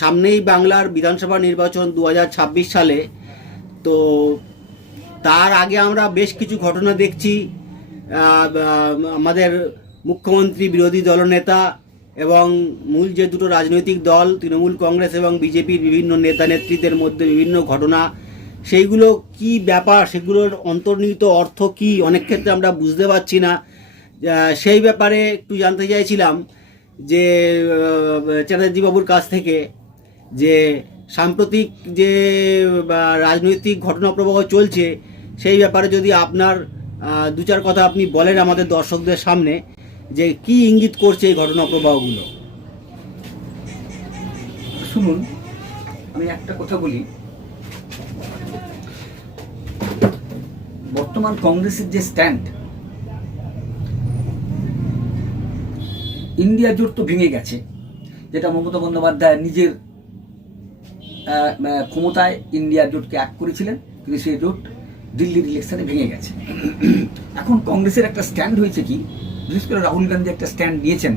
সামনেই বাংলার বিধানসভা নির্বাচন 2026 সালে। তো তার আগে আমরা বেশ কিছু ঘটনা দেখছি। আমাদের মুখ্যমন্ত্রী, বিরোধী দলনেতা এবং মূল যে দুটো রাজনৈতিক দল তৃণমূল কংগ্রেস এবং বিজেপির বিভিন্ন নেতা নেত্রীদের মধ্যে বিভিন্ন ঘটনা, সেইগুলো কি ব্যাপার, সেগুলোর অন্তর্নিহিত অর্থ কি, অনেক ক্ষেত্রে আমরা বুঝতে পারছি না। সেই ব্যাপারে একটু জানতে চাইছিলাম যে চ্যাটার্জিবাবুর কাছ থেকে, যে সাম্প্রতিক যে রাজনৈতিক ঘটনাপ্রবাহ চলছে সেই ব্যাপারে যদি আপনার দু চার কথা আপনি বলেন আমাদের দর্শকদের সামনে, যে কি ইঙ্গিত করছে এই ঘটনাপ্রবাহগুলো। শুনুন, আমি একটা কথা বলি। বর্তমান কংগ্রেসের যে স্ট্যান্ড, ইন্ডিয়া জোট তো ভেঙে গেছে, যেটা মমতা বন্দ্যোপাধ্যায় নিজের ক্ষমতায় ইন্ডিয়া জোটকে এক করেছিলেন, কিন্তু সেই জোট দিল্লির ইলেকশনে ভেঙে গেছে। এখন কংগ্রেসের একটা স্ট্যান্ড হয়েছে কি, বিশেষ করে রাহুল গান্ধী একটা স্ট্যান্ড নিয়েছেন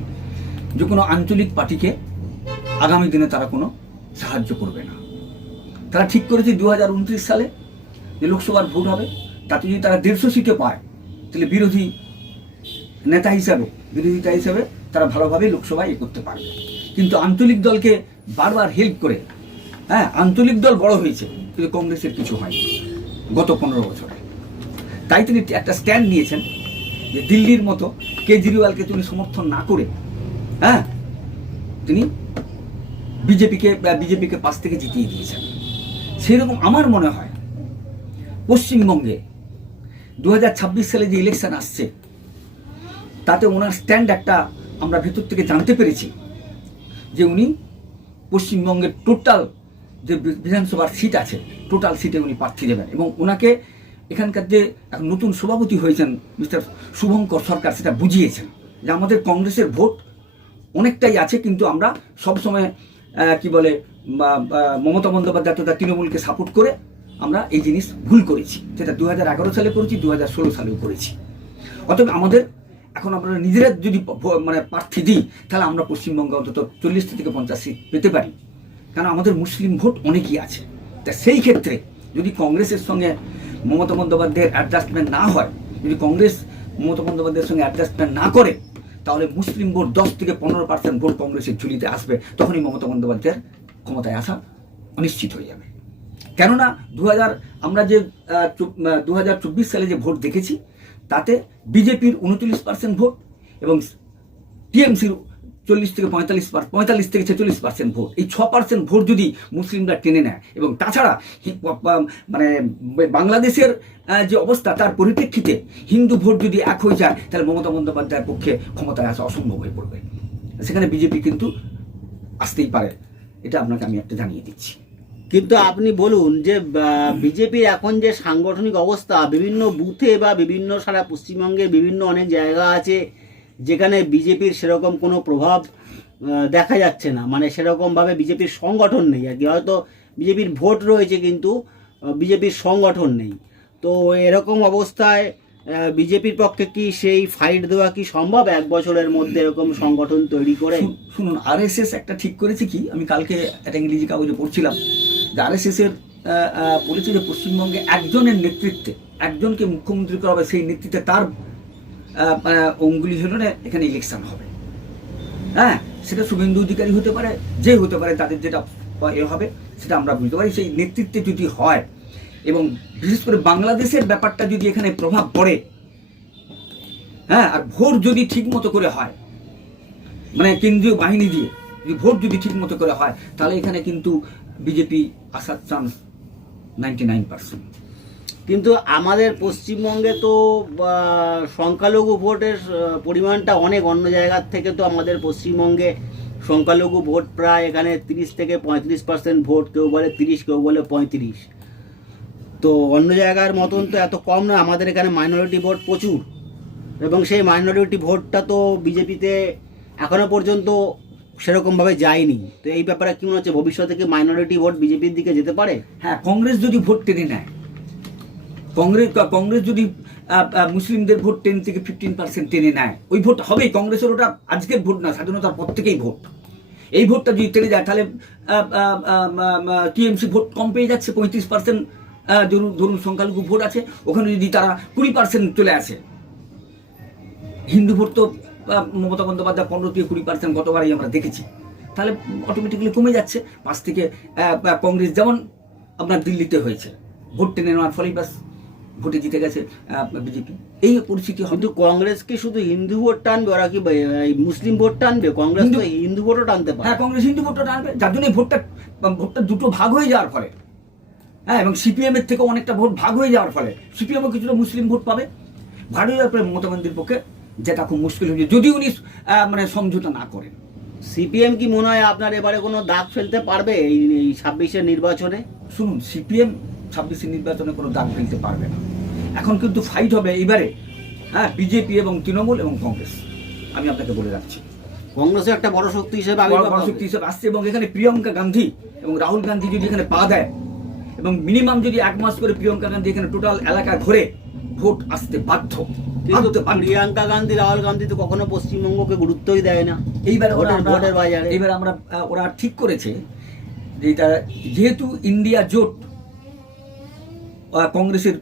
যে কোনো আঞ্চলিক পার্টিকে আগামী দিনে তারা কোনো সাহায্য করবে না। তারা ঠিক করেছে 2029 সালে যে লোকসভার ভোট হবে, তাতে যদি তারা 150 সিটে পায়, তাহলে বিরোধী নেতা হিসাবে, বিরোধিতা হিসাবে তারা ভালোভাবে লোকসভায় করতে পারবে। কিন্তু আঞ্চলিক দলকে বারবার হেল্প করে, আঞ্চলিক দল বড় হয়েছে, কিন্তু কংগ্রেসের কিছু হয়নি গত 15 বছরে। তাই তিনি একটা স্ট্যান্ড নিয়েছেন যে দিল্লির মতো কেজরিওয়ালকে তিনি সমর্থন না করে তিনি বিজেপিকে পাশ থেকে জিতিয়ে দিয়েছেন। সেরকম আমার মনে হয় পশ্চিমবঙ্গে 2026 সালে যে ইলেকশন আসছে, তাতে ওনার স্ট্যান্ড একটা আমরা ভেতর থেকে জানতে পেরেছি যে উনি পশ্চিমবঙ্গের টোটাল যে বিধানসভার সিট আছে, টোটাল সিটে উনি প্রার্থী দেবেন। এবং ওনাকে এখানকার যে নতুন সভাপতি হয়েছেন মিস্টার শুভঙ্কর সরকার, সেটা বুঝিয়েছেন যে আমাদের কংগ্রেসের ভোট অনেকটাই আছে, কিন্তু আমরা সবসময় কি বলে মমতা বন্দ্যোপাধ্যায় তথা তৃণমূলকে সাপোর্ট করে আমরা এই জিনিস ভুল করেছি, যেটা 2011 সালে করেছি, 2016 সালেও করেছি। অতএব আমাদের এখন আমরা নিজেরা যদি প্রার্থী দিই, তাহলে আমরা পশ্চিমবঙ্গে অন্তত 40 থেকে 50 সিট পেতে পারি, কারণ আমাদের মুসলিম ভোট অনেকই আছে। তা সেই ক্ষেত্রে যদি কংগ্রেসের সঙ্গে মমতা বন্দ্যোপাধ্যায়ের অ্যাডজাস্টমেন্ট না হয়, যদি কংগ্রেস মমতা বন্দ্যোপাধ্যায়ের সঙ্গে অ্যাডজাস্টমেন্ট না করে, তাহলে মুসলিম ভোট 10 থেকে 15% ভোট কংগ্রেসের ঝুলিতে আসবে। তখনই মমতা বন্দ্যোপাধ্যায়ের ক্ষমতায় আসা অনিশ্চিত হয়ে যাবে। কেননা আমরা যে 2024 সালে যে ভোট দেখেছি, তাতে বিজেপির 39% ভোট এবং টিএমসির 40 থেকে 45 থেকে 46% ভোট। এই 6% ভোট যদি মুসলিমরা টেনে নেয়, এবং তাছাড়া বাংলাদেশের যে অবস্থা, তার পরিপ্রেক্ষিতে হিন্দু ভোট যদি এক হয়ে যায়, তাহলে মমতা বন্দ্যোপাধ্যায়ের পক্ষে ক্ষমতায় আসা অসম্ভব হয়ে পড়বে। সেখানে বিজেপি কিন্তু আসতেই পারে, এটা আপনাকে আমি একটা জানিয়ে দিচ্ছি। কিন্তু আপনি বলুন যে বিজেপির এখন যে সাংগঠনিক অবস্থা, বিভিন্ন বুথে বা বিভিন্ন সারা পশ্চিমবঙ্গে বিভিন্ন অনেক জায়গা আছে যেখানে বিজেপির সেরকম কোনো প্রভাব দেখা যাচ্ছে না, সেরকমভাবে বিজেপির সংগঠন নেই আর কি। হয়তো বিজেপির ভোট রয়েছে কিন্তু বিজেপির সংগঠন নেই। তো এরকম অবস্থায় বিজেপির পক্ষে কি সেই ফাইট দেওয়া কি সম্ভব 1 বছরের মধ্যে এরকম সংগঠন তৈরি করে? শুনুন, আরএসএস একটা ঠিক করেছে কি, আমি কালকে একটা ইংরেজি কাগজে পড়ছিলাম যে আরএসএস এর বলেছে যে পশ্চিমবঙ্গে একজনের নেতৃত্বে, একজনকে মুখ্যমন্ত্রী করা হবে, সেই নেতৃত্বে তার অঙ্গুলি হিলনে এখানে ইলেকশন হবে। সেটা শুভেন্দু অধিকারী হতে পারে, যে হতে পারে, তাদের যেটা হবে সেটা আমরা বুঝতে পারি। সেই নেতৃত্বে যদি হয়, এবং বিশেষ করে বাংলাদেশের ব্যাপারটা যদি এখানে প্রভাব পড়ে, আর ভোট যদি ঠিক মতো করে হয়, কেন্দ্রীয় বাহিনী দিয়ে যদি ভোট যদি ঠিক মতো করে হয়, তাহলে এখানে কিন্তু বিজেপি আসার চান্স 99%। কিন্তু আমাদের পশ্চিমবঙ্গে তো সংখ্যালঘু ভোটের পরিমাণটা অনেক, অন্য জায়গার থেকে তো আমাদের পশ্চিমবঙ্গে সংখ্যালঘু ভোট প্রায় এখানে 30 থেকে 35% ভোট, কেউ বলে 30, কেউ বলে 35। তো অন্য জায়গার মতন তো এত কম না, আমাদের এখানে মাইনরিটি ভোট প্রচুর, এবং সেই মাইনরিটি ভোটটা তো বিজেপিতে এখনো পর্যন্ত সেরকমভাবে যায়নি। তো এই ব্যাপারে কি মনে হচ্ছে, ভবিষ্যতে কি মাইনরিটি ভোট বিজেপির দিকে যেতে পারে? হ্যাঁ, কংগ্রেস যদি ভোট টেনে নেয়, কংগ্রেস যদি মুসলিমদের ভোট 10 থেকে 15% টেনে নেয়, ওই ভোট হবেই কংগ্রেসের। ওটা আজকের ভোট না, স্বাধীনতার পর থেকেই ভোট। এই ভোটটা যদি তেড়ে যায় তাহলে টিএমসি ভোট কম পেয়ে যাচ্ছে, 35% ধরুন সংখ্যালঘু ভোট আছে, ওখানে যদি তারা 20% চলে আসে। হিন্দু ভোট তো মমতা বন্দ্যোপাধ্যায় 15 থেকে 20% গতবারই আমরা দেখেছি, তাহলে অটোমেটিক্যালি কমে যাচ্ছে। 5 থেকে কংগ্রেস যেমন আপনার দিল্লিতে হয়েছে, ভোট টেনে নেওয়ার ফলেই বাস ভোটে জিতে গেছে বিজেপি। এই পরিস্থিতি হবে। কিন্তু কংগ্রেস কি শুধু হিন্দু ভোট টানবে, ওরা কি এই মুসলিম ভোট টানবে? কংগ্রেস তো হিন্দু ভোটও টানতে পারে। হ্যাঁ, কংগ্রেস হিন্দু ভোটটা টানবে, যার জন্য ভোটটা দুটো ভাগ হয়ে যাওয়ার ফলে, হ্যাঁ, এবং সিপিএম এর থেকে অনেকটা ভোট ভাগ হয়ে যাওয়ার ফলে সিপিএমও কিছুটা মুসলিম ভোট পাবে। ভাগ হয়ে যাওয়ার পরে মমতা বন্দ্যোপাধ্যায়ের পক্ষে যেটা খুব মুশকিল হয়েছে যদি উনি মানে সমঝোতা না করেন। সিপিএম কি মনে হয় আপনার এবারে কোনো দাগ ফেলতে পারবে এই 26-এর নির্বাচনে? শুনুন, সিপিএম 26-এর নির্বাচনে কোনো দাগ ফেলতে পারবে না। এখন কিন্তু ফাইট হবে এবারে, হ্যাঁ, বিজেপি এবং তৃণমূল এবং কংগ্রেস। আমি আপনাকে বলে রাখছি, কংগ্রেসের একটা বড় শক্তি হিসেবে বড় শক্তি হিসেবে আসছে, এবং এখানে প্রিয়াঙ্কা গান্ধী এবং রাহুল গান্ধী যদি এখানে পা দেয়, এবং মিনিমাম যদি 1 মাস করে প্রিয়াঙ্কা গান্ধী এখানে টোটাল এলাকা ঘুরে, ভোট আসতে বাধ্য। কিন্তু প্রিয়াঙ্কা গান্ধী, রাহুল গান্ধী তো কখনো পশ্চিমবঙ্গকে গুরুত্বই দেয় না। এইবার ভোটের বাজারে এইবার আমরা ওরা ঠিক করেছে যে এটা যেহেতু ইন্ডিয়া জোট কংগ্রেসের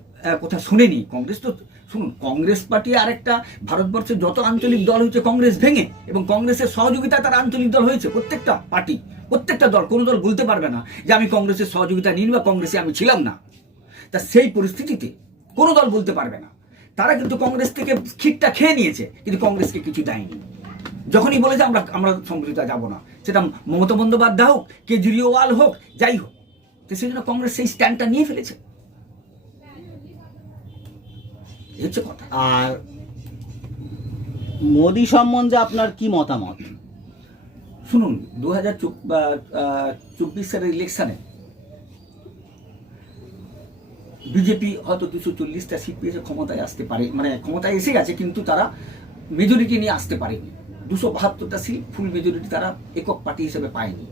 কথা শুনেনি, কংগ্রেস তো শুনুন, কংগ্রেস পার্টি আরেকটা ভারতবর্ষের যত আঞ্চলিক দল হয়েছে কংগ্রেস ভেঙে, এবং কংগ্রেসের সহযোগিতায় তার আঞ্চলিক দল হয়েছে। প্রত্যেকটা পার্টি, প্রত্যেকটা দল, কোনো দল বলতে পারবে না যে আমি কংগ্রেসের সহযোগিতা নিই বা কংগ্রেসে আমি ছিলাম না। তা সেই পরিস্থিতিতে কোনো দল বলতে পারবে না। তারা কিন্তু কংগ্রেস থেকে খিটটা খেয়ে নিয়েছে, কিন্তু কংগ্রেসকে কিছু দেয়নি। যখনই বলেছে আমরা সমঝোতা যাব না, সেটা মমতা বন্দ্যোপাধ্যায় হোক, কেজরিওয়াল হোক, যাই হোক, তো সেই জন্য কংগ্রেস সেই স্ট্যান্ডটা নিয়ে ফেলেছে। হচ্ছে কথা। আর মোদি সম্বন্ধে আপনার কি মতামত? শুনুন, 2024 সালের ইলেকশনে বিজেপি হয়তো 240টা সিট পেয়েছে, ক্ষমতায় আসতে পারে, মানে ক্ষমতায় এসে গেছে, কিন্তু তারা মেজরিটি নিয়ে আসতে পারেনি। 272টা সিট ফুল মেজরিটি তারা একক পার্টি হিসেবে পায়নি।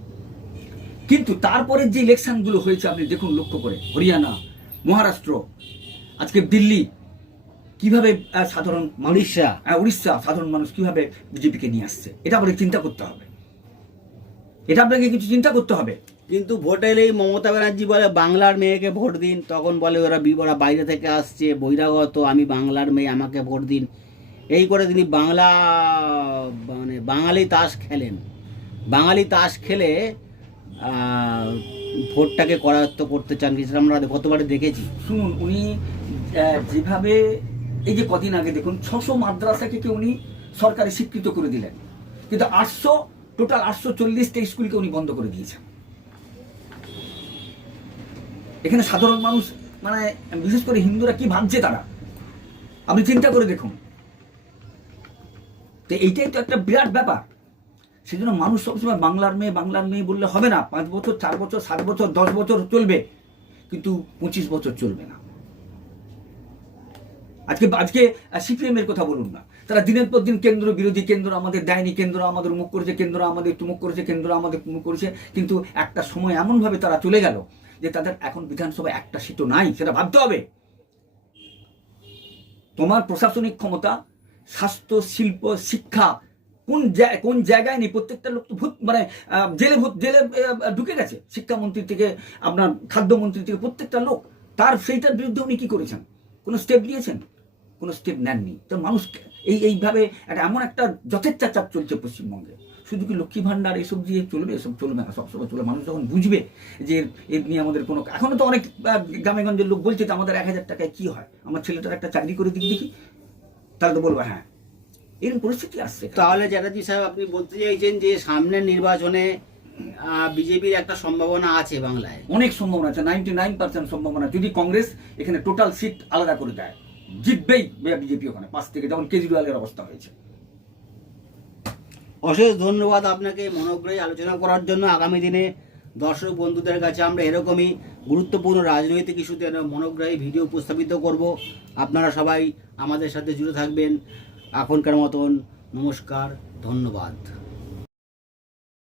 কিন্তু তারপরে যে ইলেকশনগুলো হয়েছে আপনি দেখুন, লক্ষ্য করে, হরিয়ানা, মহারাষ্ট্র, আজকে দিল্লি, কিভাবে সাধারণ উড়িষ্যা সাধারণ মানুষ কিভাবে বিজেপিকে নিয়ে আসছে, এটা আপনাকে চিন্তা করতে হবে। এটা আপনাকে কিছু চিন্তা করতে হবে। কিন্তু ভোট এলেই মমতা ব্যানার্জি বলে বাংলার মেয়েকে ভোট দিন, তখন বলে ওরা বাইরে থেকে আসছে, বহিরাগত, আমি বাংলার মেয়ে, আমাকে ভোট দিন। এই করে তিনি মানে বাঙালি তাস খেলেন। বাঙালি তাস খেলে ভোটটাকে করায়ত্ত করতে চান, কিছু আমরা গতবারে দেখেছি। শুনুন, উনি যেভাবে এই যে কদিন আগে দেখুন 600 মাদ্রাসাকে উনি সরকারি স্বীকৃত করে দিলেন, কিন্তু টোটাল 840টা স্কুলকে উনি বন্ধ করে দিয়েছেন। এখানে সাধারণ মানুষ, মানে বিশেষ করে হিন্দুরা কি ভাবছে তারা আপনি চিন্তা করে দেখুন। তো এইটাই তো একটা বিরাট ব্যাপার। সেই জন্য মানুষ সবসময় বাংলার মেয়ে বললে হবে না। 5 বছর, 4 বছর, 7 বছর, 10 বছর চলবে, কিন্তু 25 বছর চলবে না। আজকে সিপিএম এর কথা বলুন না, তারা দিনের পর দিন কেন্দ্র বিরোধী, কেন্দ্র আমাদের দেয়নি, কেন্দ্র আমাদের মুখ করেছে, কেন্দ্র আমাদের তুমুক করেছে, কেন্দ্র আমাদের তুমুক করেছে, কিন্তু একটা সময় এমনভাবে তারা চলে গেল যে তাদের এখন বিধানসভায় একটা সিটও নাই। সেটা ভাবতে হবে। তোমার প্রশাসনিক ক্ষমতা, স্বাস্থ্য, শিল্প, শিক্ষা কোন জায়গায় নেই। প্রত্যেকটা লোক তো মানে জেলে ঢুকে গেছে, শিক্ষামন্ত্রী থেকে আপনার খাদ্যমন্ত্রী থেকে প্রত্যেকটা লোক। সেইটার বিরুদ্ধে উনি কি করেছেন? কোনো স্টেপ নিয়েছেন? কোনো স্টেপ নেননি। তো মানুষ এইভাবে এমন একটা যথেচ্ছা চাপ চলছে পশ্চিমবঙ্গে। শুধু কি লক্ষ্মী ভাণ্ডার এসব দিয়ে চলবে? এসব চলবে না, সবসময় চলবে। মানুষ যখন বুঝবে যে এর নিয়ে আমাদের কোনো, এখনো তো অনেক গ্রামেগঞ্জের লোক বলছে যে আমাদের 1000 টাকায় কি হয়, আমার ছেলেটার একটা চাকরি করে দেখি, তাহলে তো বলবো হ্যাঁ। এরকম পরিস্থিতি আসছে। তাহলে চ্যাটার্জি সাহেব, আপনি বলতে চাইছেন যে সামনের নির্বাচনে বিজেপির একটা সম্ভাবনা আছে বাংলায়? অনেক সম্ভাবনা আছে, 99% সম্ভাবনা। যদি কংগ্রেস এখানে টোটাল সিট আলাদা করে দেয়, জিতবেই বিজেপি ওখানে 5 থেকে, যেমন কেজরিওয়ালের অবস্থা হয়েছে। অশেষ ধন্যবাদ আপনাকে মনোগ্রাহী আলোচনা করার জন্য। আগামী দিনে দর্শক বন্ধুদের কাছে আমরা এরকমই গুরুত্বপূর্ণ রাজনৈতিক ইস্যুতে মনোগ্রাহী ভিডিও উপস্থাপিত করব। আপনারা সবাই আমাদের সাথে জুড়ে থাকবেন। এখনকার মতন নমস্কার, ধন্যবাদ।